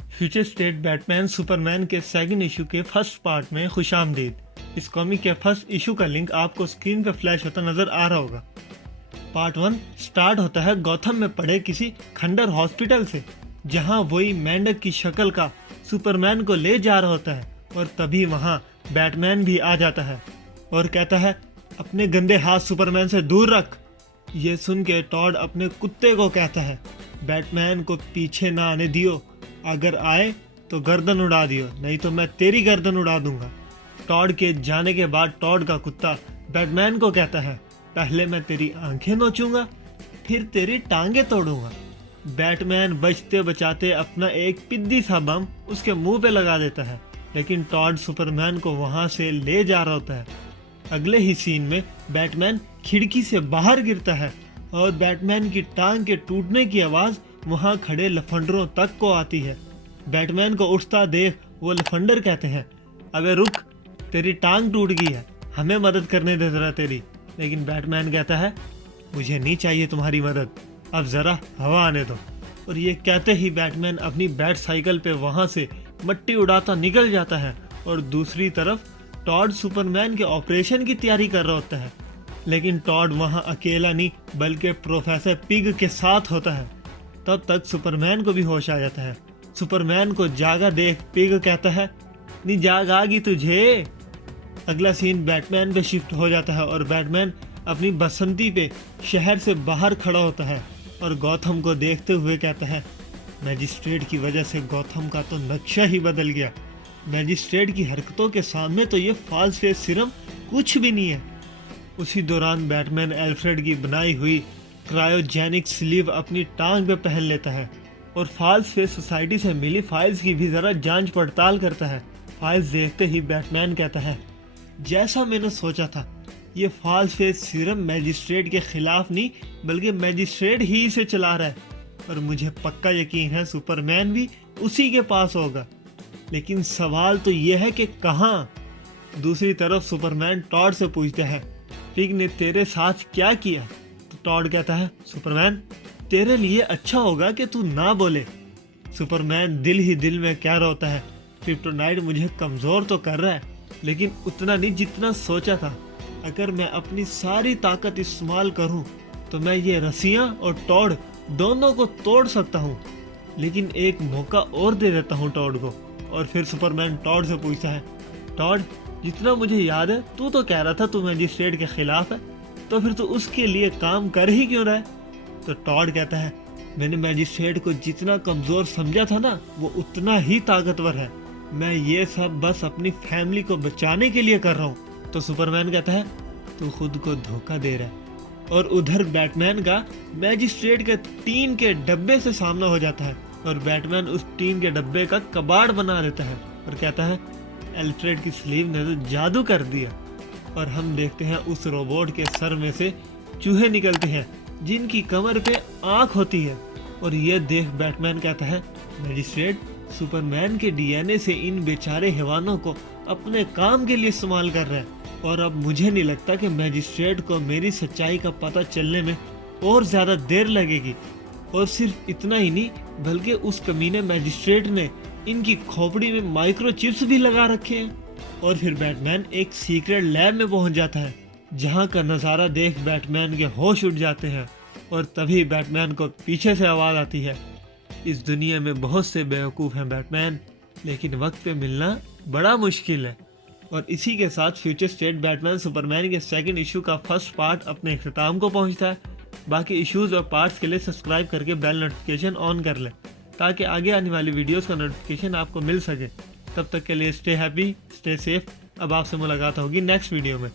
Future state Batman Superman के second issue के first part में खुशामदीद। इस कॉमिक के फर्स्ट इशू का लिंक आपको स्क्रीन पे फ्लैश होता नजर आ रहा होगा। पार्ट 1 स्टार्ट होता है गौथम में पड़े किसी खंडर हॉस्पिटल से, जहां वही मेंढक की शक्ल का सुपरमैन को ले जा रहा होता है और तभी वहां बैटमैन भी आ जाता है और कहता है अपने गंदे हाथ सुपरमैन से दूर रख। ये सुन के टॉड अपने कुत्ते को कहता है बैटमैन को पीछे ना आने दियो, अगर आए तो गर्दन उड़ा दियो, नहीं तो मैं तेरी गर्दन उड़ा दूंगा। टॉड के जाने के बाद टॉड का कुत्ता बैटमैन को कहता है पहले मैं तेरी आंखें नोचूंगा फिर तेरी टांगे तोड़ूंगा। बैटमैन बचते बचाते अपना एक पिद्दी सा बम उसके मुंह पे लगा देता है, लेकिन टॉड सुपरमैन को वहां से ले जा रहा होता है। अगले ही सीन में बैटमैन खिड़की से बाहर गिरता है और बैटमैन की टांग के टूटने की आवाज वहां खड़े लफंडरों तक को आती है। बैटमैन को उठता देख वो लफंडर कहते हैं अबे रुक, तेरी टांग टूट गई है, हमें मदद करने दे जरा तेरी। लेकिन बैटमैन कहता है मुझे नहीं चाहिए तुम्हारी मदद, अब जरा हवा आने दो। और ये कहते ही बैटमैन अपनी बैट साइकिल पे वहां से मट्टी उड़ाता निकल जाता है और दूसरी तरफ टॉड सुपरमैन के ऑपरेशन की तैयारी कर रहा होता है। लेकिन टॉड वहां अकेला नहीं बल्कि प्रोफेसर पिग के साथ होता है। तब तक सुपरमैन को भी होश आ जाता है। सुपरमैन को जागा देख पिग कहता है नहीं जाग आ गई तुझे। अगला सीन बैटमैन पे शिफ्ट हो जाता है और बैटमैन अपनी बसंती पे शहर से बाहर खड़ा होता है और गौथम को देखते हुए कहता है मैजिस्ट्रेट की वजह से गौथम का तो नक्शा ही बदल गया। मैजिस्ट्रेट की हरकतों के सामने तो ये फॉल्स फेस सीरम कुछ भी नहीं है। उसी दौरान बैटमैन एल्फ्रेड की बनाई हुई क्रायोजेनिक स्लीव अपनी टांग पे पहन लेता है और फॉल्स फेस सोसाइटी से मिली फाइल्स की भी जरा जांच पड़ताल करता है। फाइल्स देखते ही बैटमैन कहता है जैसा मैंने सोचा था, ये फॉल्स फेस सीरम मैजिस्ट्रेट के खिलाफ नहीं बल्कि मैजिस्ट्रेट ही इसे चला रहा है और मुझे पक्का यकीन है सुपरमैन भी उसी के पास होगा। लेकिन सवाल तो यह है कि कहाँ। दूसरी तरफ सुपरमैन टॉड से पूछता है पिग ने तेरे साथ क्या किया? तो टॉड कहता है सुपरमैन तेरे लिए अच्छा होगा कि तू ना बोले। सुपरमैन दिल ही दिल में कह रहा होता है क्रिप्टोनाइट मुझे कमजोर तो कर रहा है लेकिन उतना नहीं जितना सोचा था। अगर मैं अपनी सारी ताकत इस्तेमाल करूं तो मैं ये रस्सियां और टॉड दोनों को तोड़ सकता हूं। लेकिन एक मौका और दे देता हूं टॉड को। और फिर सुपरमैन टॉड से पूछता है टॉड जितना मुझे याद है तू तो कह रहा था तू मैजिस्ट्रेट के खिलाफ है, तो फिर तू उसके लिए काम कर ही क्यों रहा है? तो टॉड कहता है मैंने मैजिस्ट्रेट को जितना कमजोर समझा था ना वो उतना ही ताकतवर है। मैं ये सब बस अपनी फैमिली को बचाने के लिए कर रहा हूँ। तो सुपरमैन कहता है तू खुद को धोखा दे रहा है। और उधर बैटमैन का मैजिस्ट्रेट के टीन के डब्बे से सामना हो जाता है और बैटमैन उस टीन के डब्बे का कबाड़ बना देता है और कहता है एल्फ्रेड की स्लीव ने तो जादू कर दिया। और हम देखते हैं उस रोबोट के सर में से चूहे निकलते हैं जिनकी कमर पे आंख होती है। और ये देख बैटमैन कहता है मैजिस्ट्रेट सुपरमैन के डीएनए से इन बेचारे हैवानों को अपने काम के लिए इस्तेमाल कर रहा है और अब मुझे नहीं लगता कि मैजिस्ट्रेट को मेरी सच्चाई का पता चलने में और ज्यादा देर लगेगी। और सिर्फ इतना ही नहीं बल्कि उस कमीने मैजिस्ट्रेट ने इनकी खोपड़ी में माइक्रोचिप्स भी लगा रखे हैं। और फिर बैटमैन एक सीक्रेट लैब में पहुंच जाता है जहां का नज़ारा देख बैटमैन के होश उड़ जाते हैं। और तभी बैटमैन को पीछे से आवाज़ आती है इस दुनिया में बहुत से बेवकूफ़ हैं बैटमैन, लेकिन वक्त पे मिलना बड़ा मुश्किल है। और इसी के साथ फ्यूचर स्टेट बैटमैन सुपरमैन के सेकंड इशू का फर्स्ट पार्ट अपने अख्ताम को पहुंचता है। बाकी इश्यूज और पार्ट्स के लिए सब्सक्राइब करके बेल नोटिफिकेशन ऑन कर लें ताकि आगे आने वाली वीडियोस का नोटिफिकेशन आपको मिल सके। तब तक के लिए स्टे हैप्पी, स्टे सेफ। अब आपसे मुलाकात होगी नेक्स्ट वीडियो में।